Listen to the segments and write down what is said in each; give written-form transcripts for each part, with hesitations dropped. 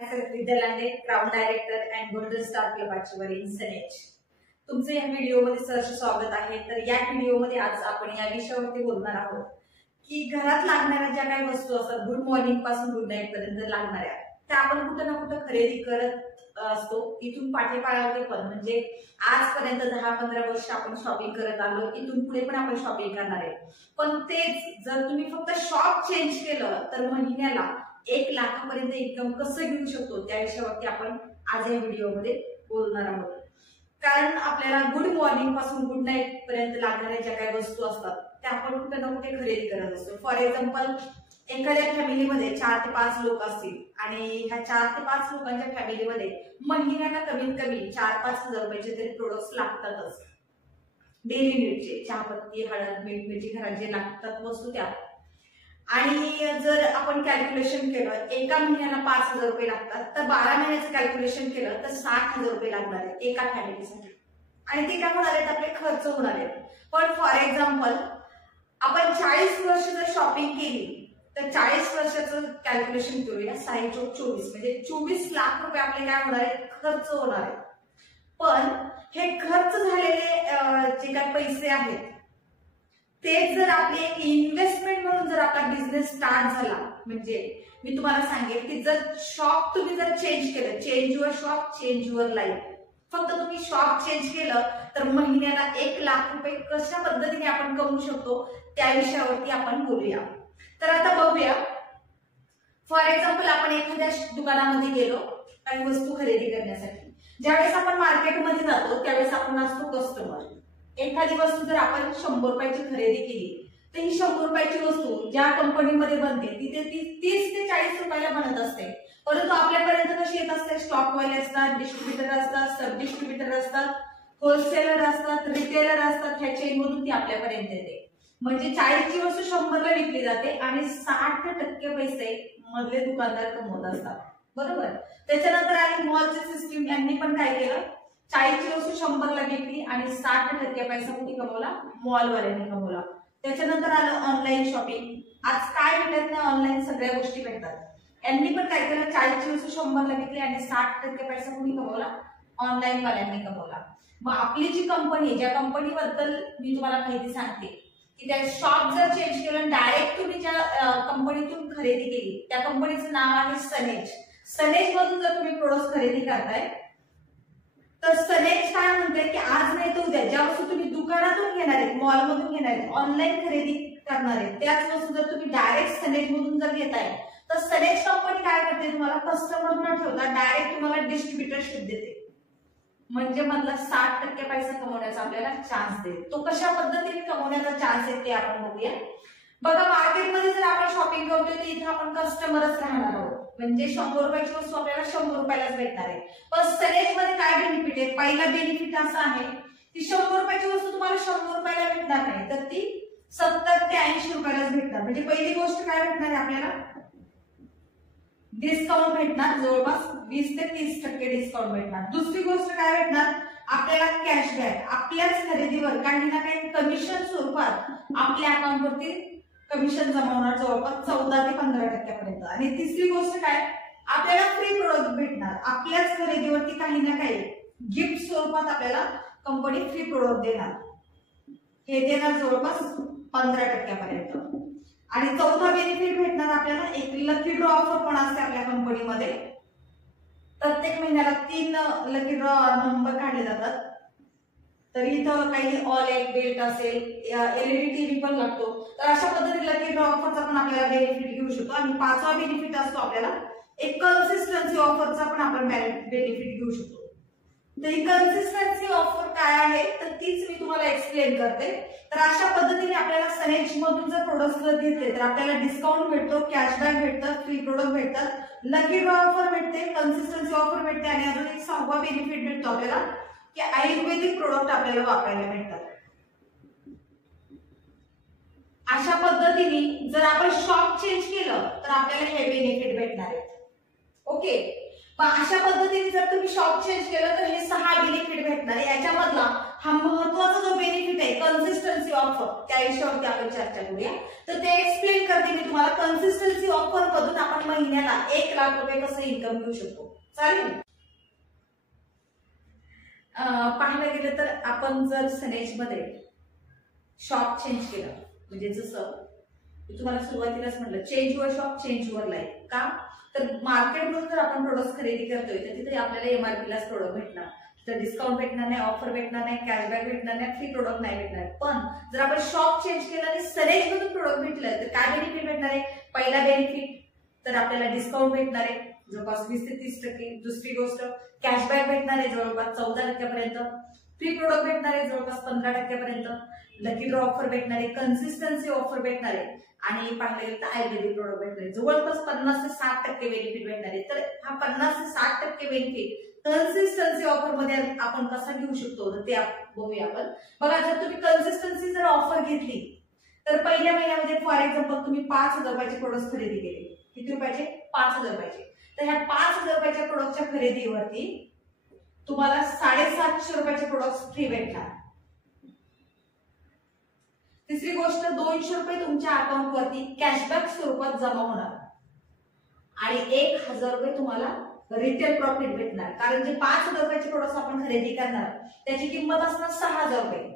विद्यालयाने crown director and golden star क्लबाची वरील सनेज तुमचे या व्हिडिओमध्ये सहर्ष स्वागत आहे। तर या व्हिडिओमध्ये आज आपण या विषयावरती बोलणार आहोत की घरात लागणाऱ्या ज्या काही वस्तू असतात, गुड मॉर्निंग पासून गुड नाईट पर्यंत लागणाऱ्या, त्या आपण कुठे ना कुठे खरेदी करत असतो। इथून पाठीपाळावरती पण म्हणजे आजपर्यंत 10-15 वर्ष आपण शॉपिंग करत आलो, इथून पुढे पण आपण शॉपिंग करणार आहे। पण तेच जर तुम्ही फक्त शॉप चेंज केलं तर महिन्याला 1 लाखापर्यंत इन्कम कसं घेऊ शकतो त्या विषयावरती आपण आज या व्हिडिओमध्ये बोलणार आहोत। कारण आपल्याला गुड मॉर्निंग पासून गुड नाईट पर्यंत लागणाऱ्या ज्या काही वस्तू असतात त्या आपण कुठे ना कुठे खरेदी करत असतो। फॉर एक्झाम्पल, एखाद्या फॅमिलीमध्ये 4 ते 5 लोक असतील आणि ह्या 4 ते 5 लोकांच्या फॅमिलीमध्ये महिन्याला कमीत कमी 4-5 हजार रुपयाचे तरी प्रोडक्ट्स लागतातच। डेली नीडचे चहापत्ती, हळद, मीठ, मिरची, घरात जे लागतात वस्तू त्या। आणि जर आपण कॅल्क्युलेशन केलं एका महिन्याला 5,000 रुपये लागतात, तर 12 महिन्याचं कॅल्क्युलेशन केलं तर 60,000 रुपये लागणार आहेत एका फॅमिलीसाठी। आणि ते काय होणार आहेत, आपले खर्च होणार आहेत। पण फॉर एक्झाम्पल, आपण 40 वर्ष जर शॉपिंग केली तर 40 वर्षाचं कॅल्क्युलेशन करूया, 6-24 म्हणजे 24 लाख रुपये आपले काय होणार आहेत, खर्च होणार आहेत। पण हे खर्च झालेले जे काही पैसे आहेत ते जर आपली एक इन्व्हेस्टमेंट म्हणून जर आपला बिझनेस स्टार्ट झाला, म्हणजे मी तुम्हाला सांगेन की जर शॉप तुम्ही जर चेंज केलं, change your shop change your life, फक्त तुम्ही शॉप चेंज केलं तर महिन्याला 1 लाख रुपये कशा पद्धतीने आपण कमवू शकतो त्या विषयावरती आपण बोलूया। तर आता बघूया, फॉर एक्झाम्पल आपण एखाद्या दुकानामध्ये गेलो काही वस्तू खरेदी करण्यासाठी। ज्यावेळेस आपण मार्केटमध्ये जातो त्यावेळेस आपण असतो कस्टमर। एखादी वस्तू जर आपण 100 रुपयाची खरेदी केली तर ही 100 रुपयाची वस्तू ज्या कंपनीमध्ये बनते तिथे ती 30 ते 40 रुपयाला बनत असते। परंतु आपल्यापर्यंत कशी येत असते, स्टॉक वाले असतात, डिस्ट्रीब्युटर असतात, सब डिस्ट्रीब्युटर असतात, होलसेलर असतात, रिटेलर असतात, ह्या चेन मधून ती आपल्यापर्यंत येते। म्हणजे 40 ची वस्तू 100 ला विकली जाते आणि 60% पैसे मधले दुकानदार कमवत असतात, बरोबर। त्याच्यानंतर आली मॉलची सिस्टीम। यांनी पण काय केलं, 40 ची वस्तू 100 ला विकली आणि 60% पैसा कुठे कमवला, मॉलवाल्यांनी कमवला। त्याच्यानंतर आलं ऑनलाईन शॉपिंग। आज काय भेटत नाही, ऑनलाईन सगळ्या गोष्टी भेटतात। यांनी पण काय केलं, 40 ची वस्तू 100 ला विकली आणि 60% पैसा कुठे कमवला, ऑनलाईन वाल्यांनी कमवला। मग आपली जी कंपनी, ज्या कंपनी बद्दल मी तुम्हाला माहिती सांगते की त्या शॉप जर चेंज केलं, डायरेक्ट तुम्ही ज्या कंपनीतून खरेदी केली त्या कंपनीचं नाव आहे सनेज। सनेज मधून जर तुम्ही प्रोडक्ट खरेदी करताय तर सनेज काय म्हणते की आज नाही तर उद्या ज्या वस्तू तुम्ही दुकानातून घेणार आहेत, मॉलमधून घेणार आहेत, ऑनलाईन खरेदी करणार आहेत, त्याच वस्तू जर तुम्ही डायरेक्ट सनेज मधून जर घेताय तर सनेज कंपनी काय करते, तुम्हाला कस्टमर न ठेवता डायरेक्ट तुम्हाला डिस्ट्रीब्युटरशिप देते। म्हणजे मधला 60% पैसा कमवण्याचा आपल्याला चान्स देते। तो कशा पद्धतीने कमवण्याचा चान्स आहे ते आपण बघूया। बघा, मार्केटमध्ये जर आपण शॉपिंग करतोय तर इथे आपण कस्टमरच राहणार आहोत, म्हणजे 100 रुपयाची वस्तू आपल्याला 100 रुपयालाच भेटणार आहे। पण सनेज मध्ये काय बेनिफिट आहे, पहिला बेनिफिट असा आहे की 100 रुपयाची वस्तू तुम्हाला 100 रुपयाला भेटणार नाही, तर ती 70 ते 80 रुपयालाच भेटणार। म्हणजे पहिली गोष्ट काय भेटणार आहे, आपल्याला डिस्काउंट भेटणार, जवळपास 20 ते 30% डिस्काउंट भेटणार। दुसरी गोष्ट काय भेटणार, आपल्याला कॅशबॅक, आपल्याच खरेदीवर काही ना काही कमिशन स्वरूपात आपल्या अकाउंटवरती कमिशन जमा होणार, जवळपास 14 ते 15% पर्यंत। आणि तिसरी गोष्ट काय, आपल्याला फ्री प्रोडक्ट भेटणार, आपल्याच खरेदीवरती काही ना काही गिफ्ट स्वरूपात आपल्याला कंपनी फ्री प्रोडक्ट देणार, हे देणार जवळपास 15% पर्यंत। आणि चौथा बेनिफिट भेटणार आपल्याला, एक लकी ड्रॉ ऑफर पण असते आपल्या कंपनीमध्ये। प्रत्येक महिन्याला 3 लकी ड्रॉ नंबर काढले जातात। तर इथं काही ऑल एक बेल्ट असेल, एलईडी टीव्ही पण लागतो। तर अशा पद्धतीने लकी ड्रॉ ऑफरचा पण आपल्याला बेनिफिट घेऊ शकतो। आणि 5वा बेनिफिट असतो आपल्याला एक कन्सिस्टन्सी ऑफरचा पण आपण बेनिफिट घेऊ शकतो। तर ही कन्सिस्टन्सी ऑफर काय आहे तर तीच मी तुम्हाला एक्सप्लेन करते। तर अशा पद्धतीने आपल्याला सनेज मधून जर प्रोडक्ट घेतले तर आपल्याला डिस्काउंट भेटतो, कॅशबॅक भेटतं, फ्री प्रोडक्ट भेटतात, लकी ड्रॉ ऑफर भेटते, कन्सिस्टन्सी ऑफर भेटते आणि अजून एक 6वा बेनिफिट भेटतो आपल्याला की आयुर्वेदिक प्रोडक्ट आपल्याला वापरायला भेटतात। अशा पद्धतीने जर आपण शॉप चेंज केलं तर आपल्याला हे बेनिफिट भेटणार आहेत, ओके। मग अशा पद्धतीने जर तुम्ही शॉप चेंज केलं तर हे 6 बेनिफिट भेटणार आहे. याच्यामधला हा महत्वाचा जो बेनिफिट आहे कन्सिस्टन्सी ऑफर, त्या विषयावरती आपण चर्चा करूया. तर ते एक्सप्लेन करते मी तुम्हाला. कन्सिस्टन्सी ऑफर मधून आपण महिन्याला 1 लाख रुपये कसं इन्कम घेऊ शकतो. चालेल. पाहायला गेलं तर आपण जर सनेज मध्ये शॉप चेंज केलं, म्हणजे जसं मी तुम्हाला सुरुवातीलाच म्हटलं change your shop change your life. का तर मार्केटमधून जर आपण प्रोडक्ट खरेदी करतोय तर तिथे आपल्याला एमआरपीलाच प्रोडक्ट भेटणार, तर डिस्काउंट भेटणार नाही, ऑफर भेटणार नाही, कॅशबॅक भेटणार नाही, फ्री प्रोडक्ट नाही भेटणार. पण जर आपण शॉप चेंज केलं आणि सनेज मधून प्रोडक्ट भेटलं तर काय बेनिफिट भेटणार आहे. पहिला बेनिफिट तर आपल्याला डिस्काउंट भेटणार आहे जवळपास 20 ते 30%. दुसरी गोष्ट कॅशबॅक भेटणार आहे जवळपास 14% फ्री प्रोडक्ट भेटणार आहे जवळपास 15% लकी ड्रॉ ऑफर भेटणार आहे, कन्सिस्टन्सी ऑफर भेटणार आहे आणि पाहिलं गेलं तर आयुर्वेदिक प्रोडक्ट भेटणार आहे. जवळपास 50 ते 60% बेनिफिट भेटणार आहे. तर हा 50 ते 60% बेनिफिट कन्सिस्टन्सी ऑफर मध्ये आपण कसा घेऊ शकतो तर ते बघूया आपण. बघा, जर तुम्ही कन्सिस्टन्सी जर ऑफर घेतली तर पहिल्या महिन्यामध्ये फॉर एक्झाम्पल तुम्ही 5,000 रुपयाचे प्रोडक्ट खरेदी केले. किती रुपयाचे? 5,000 रुपयाचे. तर ह्या 5,000 रुपयाच्या प्रोडक्टच्या खरेदीवरती तुम्हाला 750 रुपयाचे प्रोडक्ट फ्री भेटणार. तिसरी गोष्ट 200 रुपये तुमच्या अकाउंट वरती कॅशबॅक स्वरूपात जमा होणार आणि 1,000 रुपये तुम्हाला रिटेल प्रॉफिट भेटणार. कारण जे 5,000 रुपयाचे प्रोडक्ट आपण खरेदी करणार त्याची किंमत असणार 6,000 रुपये,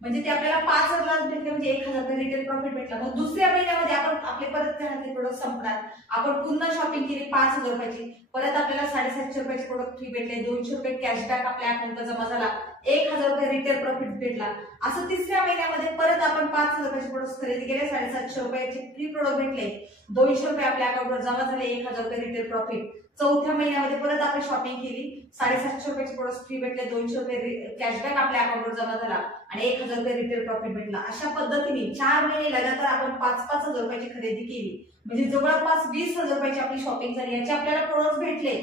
म्हणजे ते आपल्याला 5,000 भेटले, म्हणजे 1,000 रुपये रिटेल प्रॉफिट भेटला. मग दुसऱ्या महिन्यामध्ये आपण आपले परत घरातले प्रोडक्ट संपणार, आपण पुन्हा शॉपिंग केली 5,000 रुपयाची, परत आपल्याला 750 रुपयाचे प्रोडक्ट फ्री भेटले, 200 रुपये कॅशबॅक आपल्या अकाउंटला जमा झाला, 1,000 रुपये रिटेल प्रॉफिट भेटला. असं तिसऱ्या महिन्यामध्ये परत आपण 5,000 रुपयाचे प्रोडक्ट खरेदी केले, 750 रुपयाचे फ्री प्रोडक्ट भेटले, 200 रुपये आपल्या अकाउंटवर जमा झाले, 1,000 रुपये रिटेल प्रॉफिट. चौथ्या महिन्यामध्ये परत आपण शॉपिंग केली, 750 रुपयाचे प्रोडक्ट फ्री भेटले, 200 रुपये कॅशबॅक आपल्या अकाउंटवर जमा झाला आणि 1,000 रुपये रिटेल प्रॉफिट भेटला. अशा पद्धतीने 4 महिने लगातार आपण 5,000 रुपयाची खरेदी केली, म्हणजे जवळपास 20,000 रुपयाची आपली शॉपिंग झाली. याचे आपल्याला प्रोडक्ट भेटले,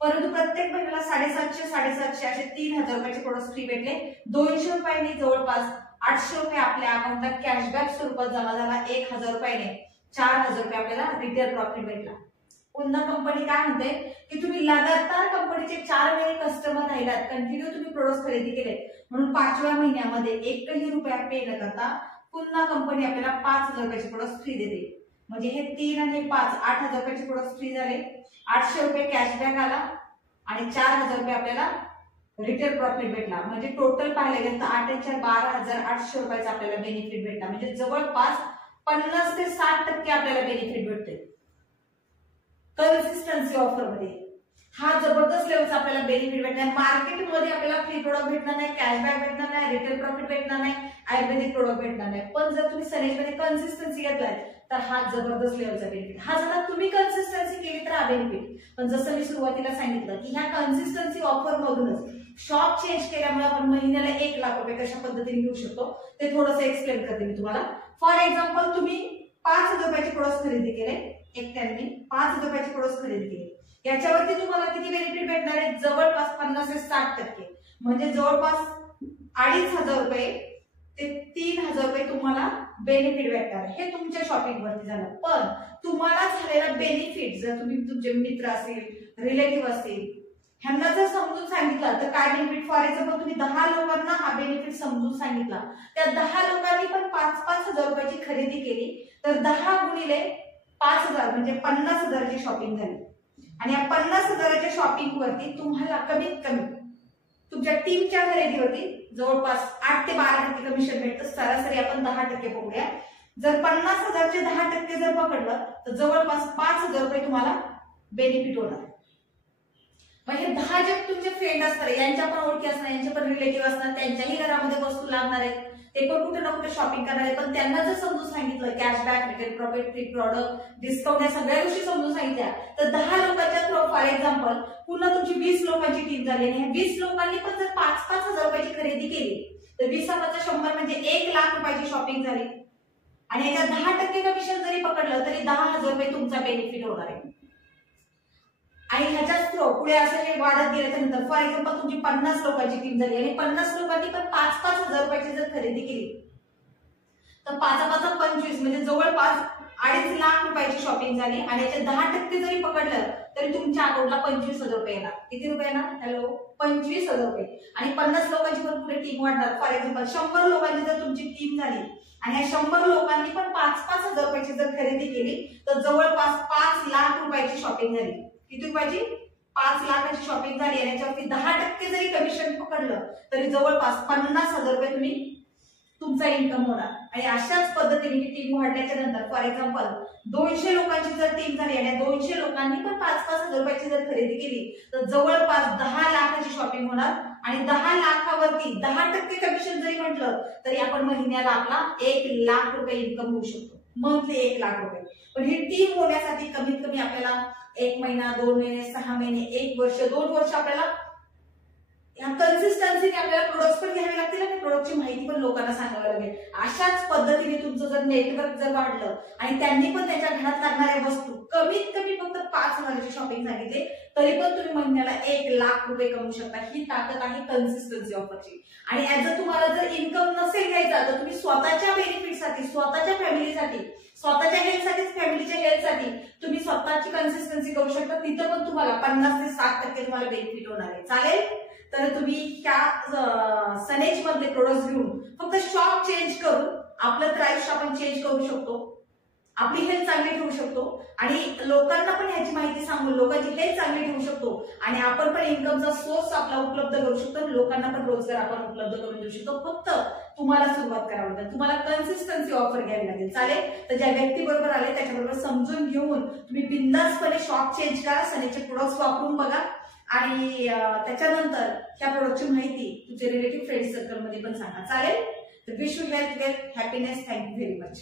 परंतु प्रत्येक महिन्याला 750 असे 3,000 रुपयाचे प्रोडक्ट फ्री भेटले. 200 रुपयांनी जवळपास 800 रुपये आपल्या अकाउंटला कॅशबॅक स्वरूपात जमा झाला. 1,000 रुपयाने 4,000 रुपये आपल्याला रिटेल प्रॉफिट भेटला. पुन्हा कंपनी काय म्हणते की तुम्ही लगातार कंपनीचे 4 महिने कस्टमर राहिलात, कंटिन्यू तुम्ही प्रोडक्ट खरेदी केले, म्हणून 5व्या महिन्यामध्ये 1ही रुपया पे न करता पुन्हा कंपनी आपल्याला 5,000 रुपयाचे प्रोडक्ट फ्री देते. म्हणजे हे 3 आणि 5 8,000 रुपयाचे प्रोडक्ट फ्री झाले, 800 रुपये कॅशबॅक आला आणि 4,000 रुपये आपल्याला रिटेल प्रॉफिट भेटला. म्हणजे टोटल पाहायला गेलं तर 8 4 12,800 रुपयाचा आपल्याला बेनिफिट भेटला. म्हणजे जवळपास 50 ते 60% आपल्याला बेनिफिट भेटते कन्सिस्टन्सी ऑफर मध्ये. हा जबरदस्त लेवलचा आपल्याला बेनिफिट भेटणार. मार्केटमध्ये आपल्याला फ्री प्रोडक्ट भेटणार नाही, कॅशबॅक भेटणार नाही, रिटेल प्रॉफिट भेटणार नाही, आयुर्वेदिक प्रोडक्ट भेटणार नाही. पण जर तुम्ही सनेज मध्ये कन्सिस्टन्सी घेतलाय तर हा जबरदस्त लेवलचा बेनिफिट. हा जरा तुम्ही कन्सिस्टन्सी केली तर हा बेनिफिट. पण जसं मी सुरुवातीला सांगितलं की ह्या कन्सिस्टन्सी ऑफर मधूनच शॉप चेंज केल्यामुळे आपण महिन्याला 1 लाख रुपये कशा पद्धतीने घेऊ शकतो ते थोडंसं एक्सप्लेन करते मी तुम्हाला. फॉर एक्झाम्पल तुम्ही 5,000 रुपयाचे प्रोडक्ट खरेदी केले, एकट्याने 5,000 रुपयाचे प्रोडक्ट खरेदी केले, याच्यावरती तुम्हाला किती बेनिफिट भेटणार आहे? जवळपास 50 ते 60%, म्हणजे जवळपास 2,500 रुपये ते 3,000 रुपये तुम्हाला बेनिफिट भेटणार. हे तुमच्या शॉपिंग वरती झालं. पण तुम्हाला झालेला बेनिफिट जर तुम्ही तुमचे मित्र असतील, रिलेटिव्ह असतील, ह्यांना जर समजून सांगितलं तर काय बेनिफिट. फॉर एक्झाम्पल तुम्ही 10 लोकांना हा बेनिफिट समजून सांगितला, त्या 10 लोकांनी पण 5,000 रुपयाची खरेदी केली तर 10 गुणिले 5,000 म्हणजे 50,000ची शॉपिंग झाली. आणि या 50,000च्या शॉपिंग वरती तुम्हाला कमीत कमी तुमच्या टीमच्या खरेदीवरती जवळपास 8 ते 12% कमिशन भेटतं. सरासरी आपण 10% पकडूया. जर 50,000चे 10% जर पकडलं तर जवळपास 5,000 रुपये तुम्हाला बेनिफिट होणार. म्हणजे 10 जे तुमचे फ्रेंड असणार, यांच्या पण ओळखी असणार, यांचे पण रिलेटिव्ह असणार, त्यांच्याही घरामध्ये वस्तू लागणार आहेत, ते पण कुठे ना कुठे शॉपिंग करणार आहे. पण त्यांना जर समजून सांगितलं cashback, retail profit, free product, discount या सगळ्या गोष्टी समजून सांगितल्या तर 10 लोकांच्या थ्रू फॉर एक्झाम्पल पुन्हा तुमची 20 लोकांची टीम झाली आणि ह्या 20 लोकांनी पण जर 5,000 रुपयाची खरेदी केली तर 20,000 म्हणजे 1 लाख रुपयाची शॉपिंग झाली. आणि याच्यात 10% कमिशन जरी पकडलं तरी 10,000 रुपये तुमचा बेनिफिट होणार आहे. आणि ह्याच्याच थ्रू पुढे असं हे वाढत गेल्याच्या नंतर फॉर एक्झाम्पल तुमची 50 लोकांची टीम झाली आणि 50 लोकांनी पण 5,000 रुपयाची जर खरेदी केली तर 5 5 25 म्हणजे जवळपास 2.5 लाख रुपयाची शॉपिंग झाली आणि याचे 10% जरी पकडलं तरी तुमच्या अकाउंटला 25,000 रुपये येणार. किती रुपये येणार? हॅलो, 25,000 रुपये. आणि 50 लोकांची पण पुढे टीम वाढणार. फॉर एक्झाम्पल 100 लोकांची जर तुमची टीम झाली आणि या 100 लोकांनी पण 5-5 हजार रुपयाची जर खरेदी केली तर जवळपास 5 लाख रुपयाची शॉपिंग झाली. किती रुपयाची? 5 लाखाची शॉपिंग झाली आणि याच्यावरती 10% जरी कमिशन पकडलं तरी जवळपास 50,000 रुपये तुमचा इन्कम होणार. आणि अशाच पद्धतीने टीम वाढल्याच्या नंतर फॉर एक्झाम्पल 200 लोकांची जर टीम झाली आणि 200 लोकांनी पण 5-5 हजार रुपयाची जर खरेदी केली तर जवळपास 10 लाखाची शॉपिंग होणार. आणि 10 लाखावरती 10% कमिशन जरी म्हटलं तरी आपण महिन्याला आपला 1 लाख रुपये इन्कम होऊ शकतो. मंथली 1 लाख रुपये. पण ही टीम होण्यासाठी कमीत कमी आपल्याला 1 महिना, 2 महिने, 6 महिने, 1 वर्ष, 2 वर्ष आपल्याला या कन्सिस्टन्सीने आपल्याला प्रोडक्ट्स पण घ्यावे लागतील आणि प्रोडक्टची माहिती पण लोकांना सांगावी लागेल. अशाच पद्धतीने तुमचं जर नेटवर्क जर वाढलं आणि त्यांनी पण त्याच्या घरात लागणाऱ्या वस्तू कमीत कमी फक्त 5,000ची शॉपिंग सांगितली तरी पण तुम्ही महिन्याला 1 लाख रुपये कमवू शकता. ही ताकद आहे कन्सिस्टन्सी ऑफरची. आणि जर तुम्हाला जर इन्कम नसेल घ्यायचा तर तुम्ही स्वतःच्या बेनिफिटसाठी, स्वतःच्या फॅमिलीसाठी, स्वतःच्या हेल्थसाठीच, फॅमिलीच्या हेल्थसाठी तुम्ही स्वतःची कन्सिस्टन्सी करू शकता. तिथं पण तुम्हाला 50 ते 60% तुम्हाला बेनिफिट होणार आहे. चालेल? तर तुम्ही ह्या सनेज मधले प्रोडक्ट्स घेऊन फक्त शॉप चेंज करून आपलं प्राइस आपण चेंज करू शकतो, आपली हेल्थ चांगली ठेवू शकतो आणि लोकांना पण ह्याची माहिती सांगून लोकांची हेल्थ चांगली ठेवू शकतो आणि आपण पण इन्कमचा सोर्स आपला उपलब्ध करू शकतो. लोकांना पण रोजगार आपण उपलब्ध करून देऊ शकतो. फक्त तुम्हाला सुरुवात करावी लागेल, तुम्हाला कन्सिस्टन्सी ऑफर घ्यावी लागेल. चालेल? तर ज्या व्यक्ती बरोबर आले त्याच्याबरोबर समजून घेऊन तुम्ही बिंदासपणे शॉप चेंज करा, सनेजचे प्रोडक्ट्स वापरून बघा आणि त्याच्यानंतर त्या प्रोडक्टची माहिती तुमच्या रिलेटिव्ह फ्रेंड सर्कल मध्ये पण सांगा. चालेल? तर wish you health, wealth, happiness. Thank you very much.